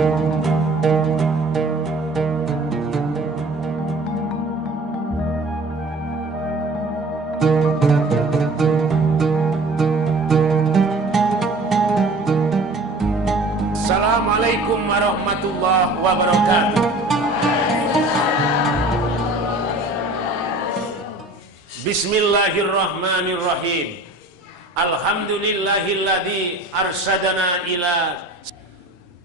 Assalamualaikum warahmatullahi wabarakatuh. Bismillahirrahmanirrahim. Alhamdulillahilladzi arsyadana ila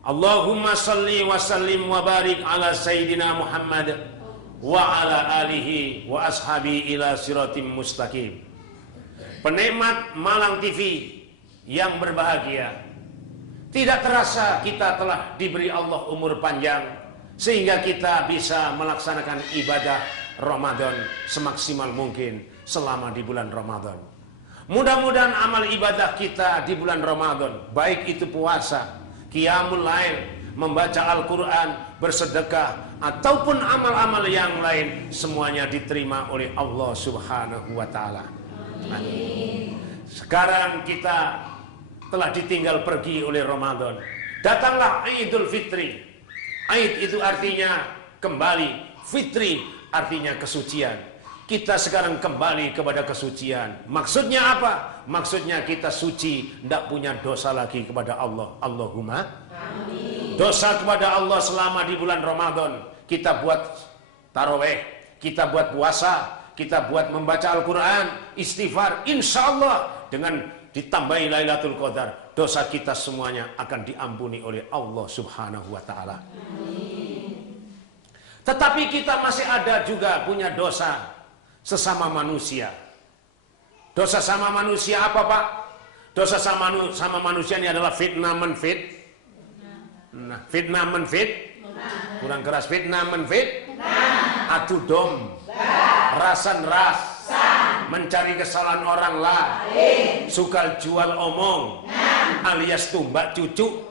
Allahumma salli wa sallim wa barik ala Sayyidina Muhammad wa ala alihi wa ashabi ila siratim mustaqim. Penikmat Malang TV yang berbahagia, tidak terasa kita telah diberi Allah umur panjang sehingga kita bisa melaksanakan ibadah Ramadan semaksimal mungkin selama di bulan Ramadan. Mudah-mudahan amal ibadah kita di bulan Ramadan, baik itu puasa, qiyamul lail, membaca Al-Quran, bersedekah, ataupun amal-amal yang lain, semuanya diterima oleh Allah Subhanahu wa Ta'ala. Sekarang kita telah ditinggal pergi oleh Ramadan. Datanglah Idul Fitri. Aid itu artinya kembali, fitri artinya kesucian. Kita sekarang kembali kepada kesucian. Maksudnya apa? Maksudnya kita suci, tidak punya dosa lagi kepada Allah. Allahumma amin. Dosa kepada Allah selama di bulan Ramadan. Kita buat taraweh, kita buat puasa, kita buat membaca Al-Quran, istighfar. Insya Allah dengan ditambahi Lailatul Qadar, dosa kita semuanya akan diampuni oleh Allah Subhanahu wa Ta'ala. Tetapi kita masih ada juga punya dosa sesama manusia. Dosa sama manusia apa, Pak? Dosa sama manusia ini adalah fitnah menfit. Nah, fitnah menfit. Kurang keras, fitnah menfit. Atu dom. Rasan ras. Mencari kesalahan orang lain. Suka jual omong. Alias tumbak cucu.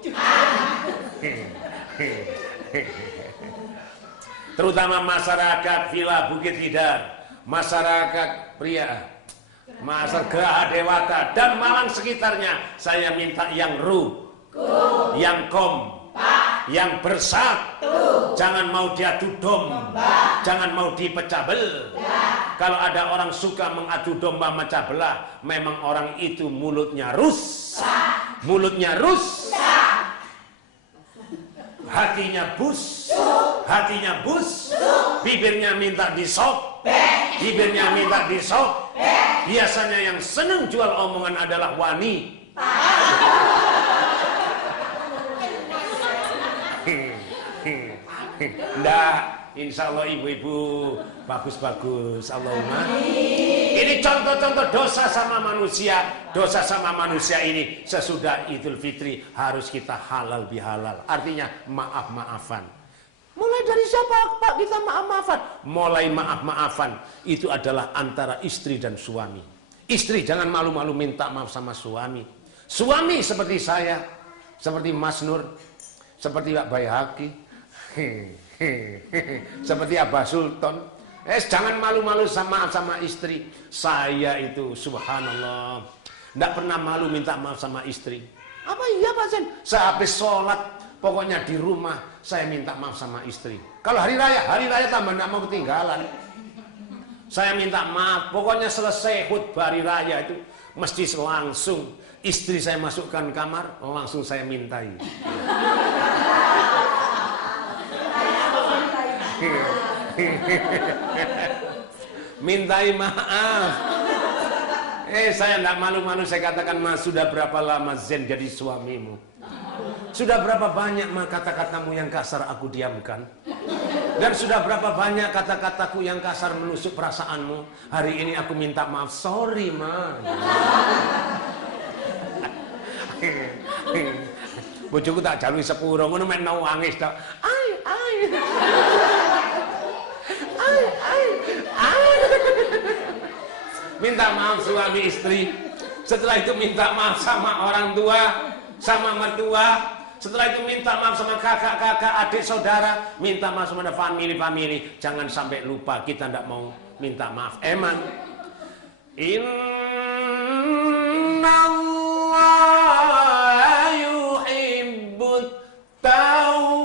Terutama masyarakat Villa Bukit Tidar, masyarakat pria, masyarakat Geraha Dewata dan Malang sekitarnya, saya minta yang yang kompak, yang bersatu, jangan mau diadu domba, jangan mau dipecah belah. Kalau ada orang suka mengadu domba mecah belah, memang orang itu mulutnya rusak, hatinya bus, bibirnya minta disobek, biasanya yang senang jual omongan adalah wanita. Nggak, insya Allah ibu-ibu bagus-bagus. Allahumma. Ini contoh-contoh dosa sama manusia. Dosa sama manusia ini sesudah Idul Fitri harus kita halal bihalal. Artinya maaf-maafan. Mulai dari siapa, Pak, kita maaf-maafan? Mulai maaf-maafan itu adalah antara istri dan suami. Istri jangan malu-malu minta maaf sama suami. Suami seperti saya, seperti Mas Nur, seperti Pak Bayhaqi, seperti Abah Sultan. Jangan malu-malu sama istri. Saya itu subhanallah tidak pernah malu minta maaf sama istri. Apa iya Pak Sen? Saya habis sholat, pokoknya di rumah saya minta maaf sama istri. Kalau hari raya tambah tidak mau ketinggalan. Saya minta maaf, pokoknya selesai khutbah hari raya itu mesti langsung istri saya masukkan kamar, langsung saya mintai. Mintai maaf. Saya tidak malu-malu, saya katakan, Mas, sudah berapa lama Zen jadi suamimu? Sudah berapa banyak kata-katamu yang kasar aku diamkan? Dan sudah berapa banyak kata-kataku yang kasar menusuk perasaanmu? Hari ini aku minta maaf, sorry Ma. Bojoku tak jalui sepuro, ngono men nangis tok. Ai. Minta maaf suami istri. Setelah itu minta maaf sama orang tua, sama mertua. Setelah itu minta maaf sama kakak-kakak, adik saudara. Minta maaf sama family. Jangan sampai lupa, kita tidak mau minta maaf. Emang Innallaha yuhibbut tawwabin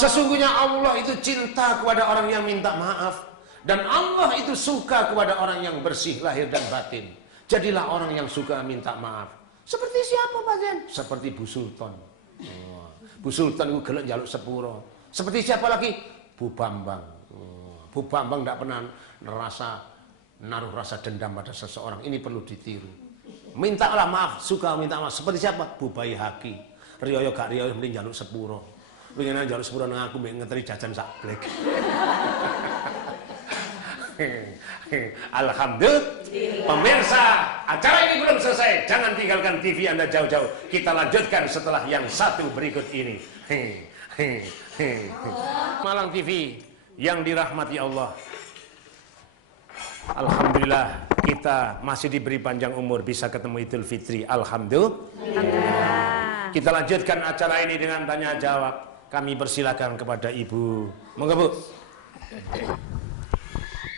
Sesungguhnya Allah itu cinta kepada orang yang minta maaf. Dan Allah itu suka kepada orang yang bersih lahir dan batin. Jadilah orang yang suka minta maaf. Seperti siapa Pak Zen? Seperti Bu Sultan. Bu Sultan itu gelek jaluk sepuro. Seperti siapa lagi? Bu Bambang. Bu Bambang tidak pernah naruh rasa dendam pada seseorang. Ini perlu ditiru. Mintalah maaf, suka minta maaf. Seperti siapa? Bu Bayi Haki. Riyoyo gak riyoyo mending jaluk sepuro. Pengen jaluk sepuro nang aku mbek ngeteri jajan sak blek. Alhamdulillah. Pemirsa, acara ini belum selesai. Jangan tinggalkan TV Anda jauh-jauh. Kita lanjutkan setelah yang satu berikut ini. Malang TV yang dirahmati Allah. Alhamdulillah kita masih diberi panjang umur bisa ketemu Idul Fitri. Alhamdulillah. Kita lanjutkan acara ini dengan tanya jawab. Kami persilakan kepada Ibu. Monggo Bu.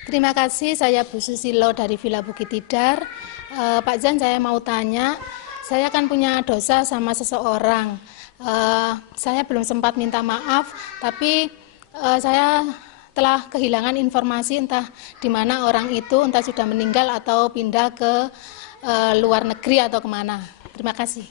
Terima kasih, saya Bu Susilo dari Villa Bukit Tidar. Pak Jan, saya mau tanya, saya kan punya dosa sama seseorang. Saya belum sempat minta maaf, tapi saya telah kehilangan informasi entah di mana orang itu, entah sudah meninggal atau pindah ke luar negeri atau kemana. Terima kasih.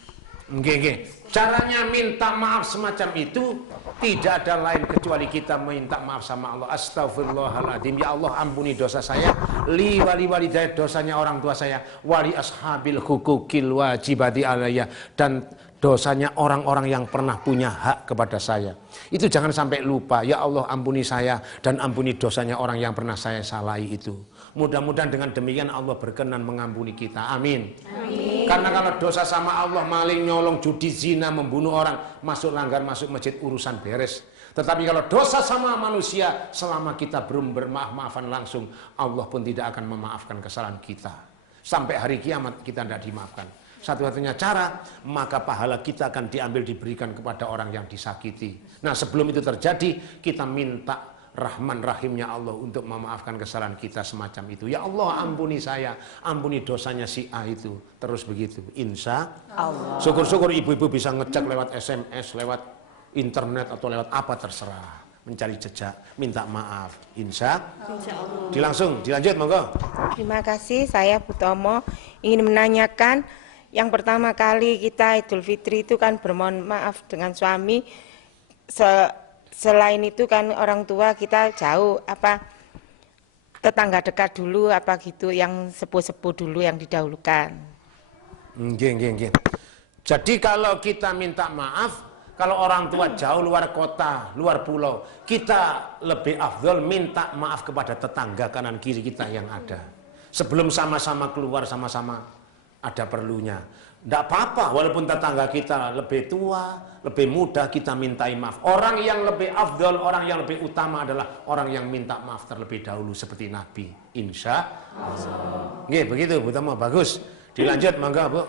Nggih. Caranya minta maaf semacam itu tidak ada lain kecuali kita minta maaf sama Allah. Astaghfirullahaladzim. Ya Allah, ampuni dosa saya, li wali walidayya, dosanya orang tua saya, wali ashabil hukukil wajibati alayya, dan dosanya orang-orang yang pernah punya hak kepada saya. Itu jangan sampai lupa. Ya Allah, ampuni saya dan ampuni dosanya orang yang pernah saya salahi itu. Mudah-mudahan dengan demikian Allah berkenan mengampuni kita. Amin. Amin. Karena kalau dosa sama Allah, maling, nyolong, judi, zina, membunuh orang, masuk langgar, masuk masjid, urusan beres. Tetapi kalau dosa sama manusia, selama kita belum bermaaf-maafan langsung, Allah pun tidak akan memaafkan kesalahan kita. Sampai hari kiamat kita tidak dimaafkan. Satu-satunya cara, maka pahala kita akan diambil diberikan kepada orang yang disakiti. Nah, sebelum itu terjadi, kita minta Rahman Rahimnya Allah untuk memaafkan kesalahan kita semacam itu. Ya Allah, ampuni saya, ampuni dosanya si A itu. Terus begitu, insya Allah. Syukur-syukur ibu-ibu bisa ngecek lewat SMS, lewat internet atau lewat apa terserah, mencari jejak, minta maaf, insya Allah. Dilanjut monggo. Terima kasih, saya Bu Tomo ingin menanyakan, yang pertama kali kita Idul Fitri itu kan bermohon maaf dengan suami. Selain itu kan orang tua kita jauh, apa tetangga dekat dulu apa gitu, yang sepuh-sepuh dulu yang didahulukan. Nggih. Jadi kalau kita minta maaf, kalau orang tua jauh luar kota, luar pulau, kita lebih afdol minta maaf kepada tetangga kanan kiri kita yang ada. Sebelum sama-sama keluar, sama-sama ada perlunya. Tidak apa-apa, walaupun tetangga kita lebih tua, lebih muda, kita mintai maaf. Orang yang lebih afdol, orang yang lebih utama adalah orang yang minta maaf terlebih dahulu seperti Nabi. Insya Allah. Nggih, begitu Bu Tomo, bagus. Dilanjut, mangga Bu.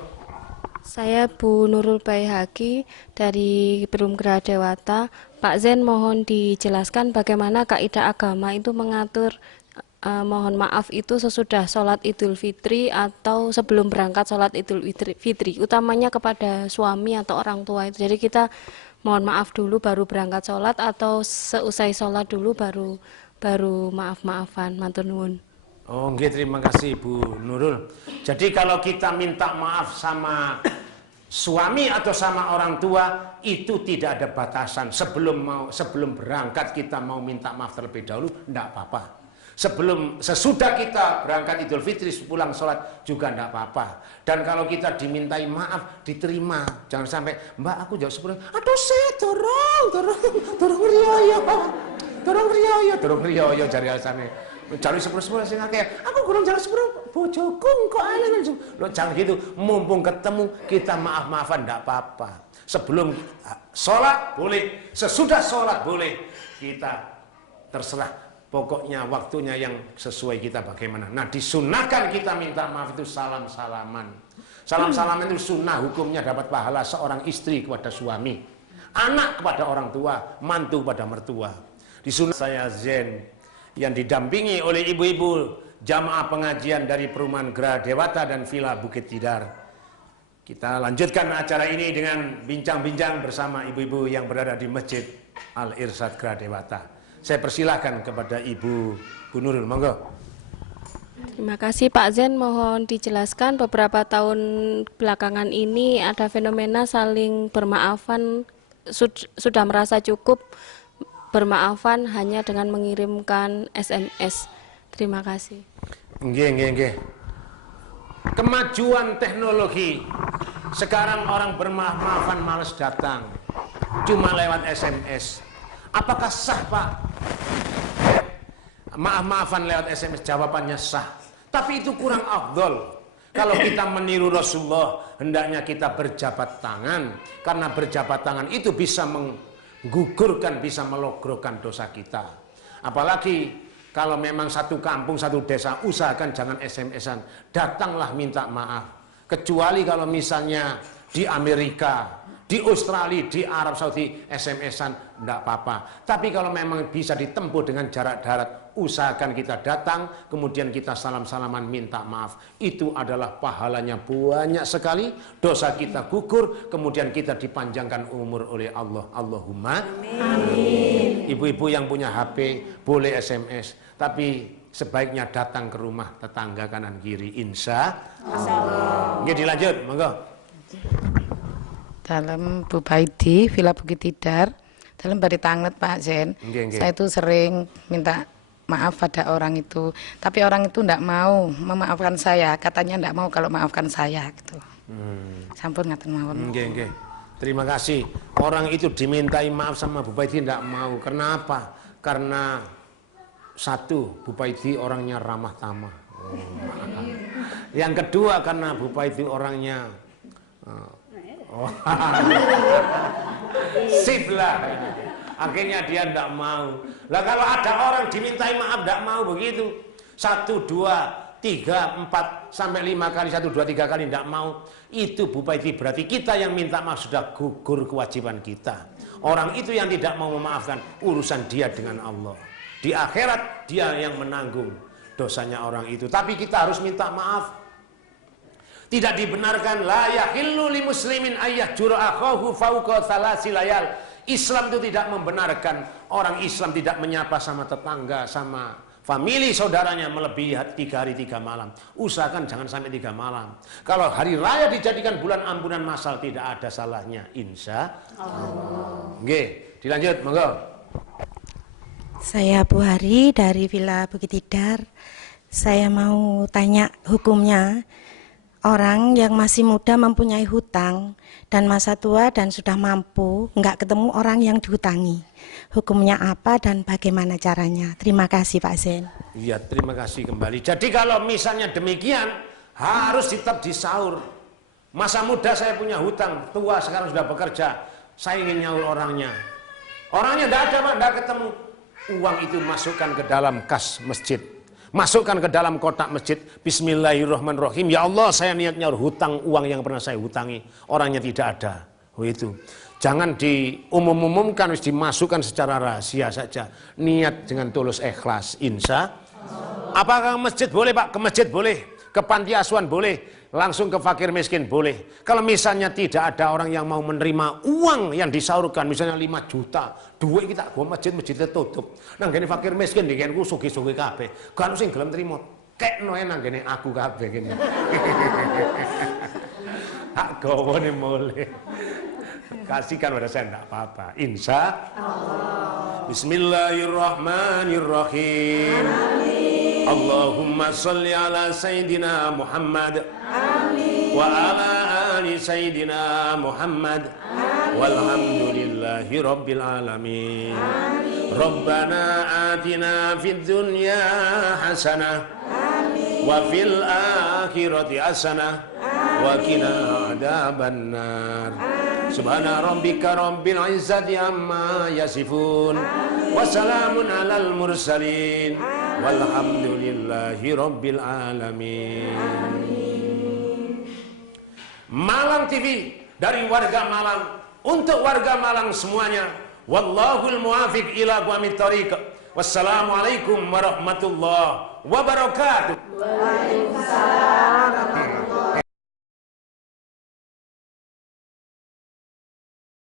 Saya Bu Nurul Baihaqi dari Perum Geraha Dewata. Pak Zen, mohon dijelaskan bagaimana kaidah agama itu mengatur mohon maaf itu sesudah sholat Idul Fitri atau sebelum berangkat sholat Idul Fitri, utamanya kepada suami atau orang tua itu. Jadi kita mohon maaf dulu baru berangkat sholat atau seusai sholat dulu baru maaf-maafan, matur nuwun. Oh, nggih, terima kasih Bu Nurul. Jadi kalau kita minta maaf sama suami atau sama orang tua itu tidak ada batasan. Sebelum berangkat kita mau minta maaf terlebih dahulu, tidak apa-apa. Sesudah kita berangkat Idul Fitri pulang sholat juga tidak apa-apa. Dan kalau kita dimintai maaf diterima. Jangan sampai, Mbak aku jauh sepuluh, aduh saya dorong riyo cari alasannya. Cari sepuluh sing akeh. Aku kurang jalan sepuluh bojoku kok aneh. Lo jangan gitu. Mumpung ketemu kita maaf-maafan tidak apa-apa. Sebelum sholat boleh, sesudah sholat boleh. Kita terserah. Pokoknya waktunya yang sesuai kita bagaimana. Nah, disunahkan kita minta maaf itu salam-salaman. Salam-salaman itu sunnah, hukumnya dapat pahala seorang istri kepada suami, anak kepada orang tua, mantu pada mertua. Disunah saya Zen yang didampingi oleh ibu-ibu jamaah pengajian dari Perumahan Geraha Dewata dan Villa Bukit Tidar. Kita lanjutkan acara ini dengan bincang-bincang bersama ibu-ibu yang berada di Masjid Al-Irsyad Gradewata. Saya persilahkan kepada Ibu Bu Nurul, monggo. Terima kasih Pak Zen, mohon dijelaskan beberapa tahun belakangan ini ada fenomena saling bermaafan, sudah merasa cukup bermaafan hanya dengan mengirimkan SMS. Terima kasih. Nggih. Kemajuan teknologi, sekarang orang bermaaf-maafan males datang, cuma lewat SMS. Apakah sah, Pak? Maaf-maafan lewat SMS, jawabannya sah. Tapi itu kurang afdol. Kalau kita meniru Rasulullah, hendaknya kita berjabat tangan, karena berjabat tangan itu bisa menggugurkan, bisa melogrokkan dosa kita. Apalagi kalau memang satu kampung, satu desa, usahakan jangan SMS-an. Datanglah minta maaf. Kecuali kalau misalnya di Amerika, di Australia, di Arab Saudi, SMS-an, enggak apa-apa. Tapi kalau memang bisa ditempuh dengan jarak darat, usahakan kita datang, kemudian kita salam-salaman minta maaf. Itu adalah pahalanya banyak sekali, dosa kita gugur, kemudian kita dipanjangkan umur oleh Allah. Allahumma amin. Ibu-ibu yang punya HP boleh SMS, tapi sebaiknya datang ke rumah tetangga kanan kiri, insya Allah. Oke, dilanjut, monggo. Dalam Bu Baidi, Villa Bukit Tidar, dalam Bari Tanget Pak Zen, saya itu sering minta maaf pada orang itu, tapi orang itu tidak mau memaafkan saya, katanya tidak mau kalau maafkan saya gitu. Sampun ngaten mawon. Nggih. Terima kasih. Orang itu dimintai maaf sama Bu Baidi tidak mau. Kenapa? Karena satu, Bu Baidi orangnya ramah tamah. Yang kedua, karena Bu Baidi orangnya sip lah. Akhirnya dia tidak mau. Lah kalau ada orang dimintai maaf tidak mau begitu. 1, 2, 3, 4 sampai 5 kali, 1, 2, 3 kali tidak mau. Itu Bu Baidi berarti kita yang minta maaf sudah gugur kewajiban kita. Orang itu yang tidak mau memaafkan, urusan dia dengan Allah. Di akhirat dia yang menanggung dosanya orang itu. Tapi kita harus minta maaf. Tidak dibenarkan, la yahillu li muslimin ayyahjura akhahu fauqa thalasi layal. Islam itu tidak membenarkan orang Islam tidak menyapa sama tetangga, sama famili saudaranya melebihi 3 hari 3 malam. Usahakan jangan sampai 3 malam. Kalau hari raya dijadikan bulan ampunan masal, tidak ada salahnya, insya Allah. Oke, dilanjut, monggo. Saya Bu Hari dari Villa Bukit Tidar. Saya mau tanya hukumnya. Orang yang masih muda mempunyai hutang dan masa tua dan sudah mampu, nggak ketemu orang yang dihutangi. Hukumnya apa dan bagaimana caranya? Terima kasih Pak Zen. Iya, terima kasih kembali. Jadi kalau misalnya demikian, harus tetap disaur. Masa muda saya punya hutang, tua sekarang sudah bekerja, saya ingin nyaur orangnya. Orangnya tidak ada, Pak, tidak ketemu. Uang itu masukkan ke dalam kas masjid. Masukkan ke dalam kotak masjid. Bismillahirrahmanirrahim. Ya Allah, saya niat nyaur hutang uang yang pernah saya hutangi. Orangnya tidak ada. Oh itu. Jangan diumum-umumkan, harus dimasukkan secara rahasia saja. Niat dengan tulus ikhlas. Insya Allah. Apakah ke masjid boleh, Pak? Ke masjid boleh. Ke panti asuhan boleh. Langsung ke fakir miskin boleh. Kalau misalnya tidak ada orang yang mau menerima uang yang disaurkan, misalnya 5 juta, duit kita gua masjid-masjidnya tutup. Nang gini fakir miskin dikene sugih-sugih kabeh. Kan sing gelem trimo. Kekno nang gini aku kabeh gini. Hak gawone boleh. Kasihkan pada saya enggak apa-apa. Insya Allah. Bismillahirrahmanirrahim. Amin. Allahumma salli ala Sayyidina Muhammad. Amin. Wa ala ali Sayyidina Muhammad. Amin. Walhamdulillahi Rabbil Alamin. Amin. Rabbana atina fid dunya hasanah. Amin. Wa fil akhirati hasanah. Wa qina adzabannar. Subhana rabbika rabbil izzati amma yasifun. Wa salamun alal mursalin. Walhamdulillahi Rabbil Alamin. Malang TV dari warga Malang untuk warga Malang semuanya. Wallahul muwafiq ila aqwamit thoriq. Wassalamualaikum warahmatullahi wabarakatuh. Waalaikumsalam.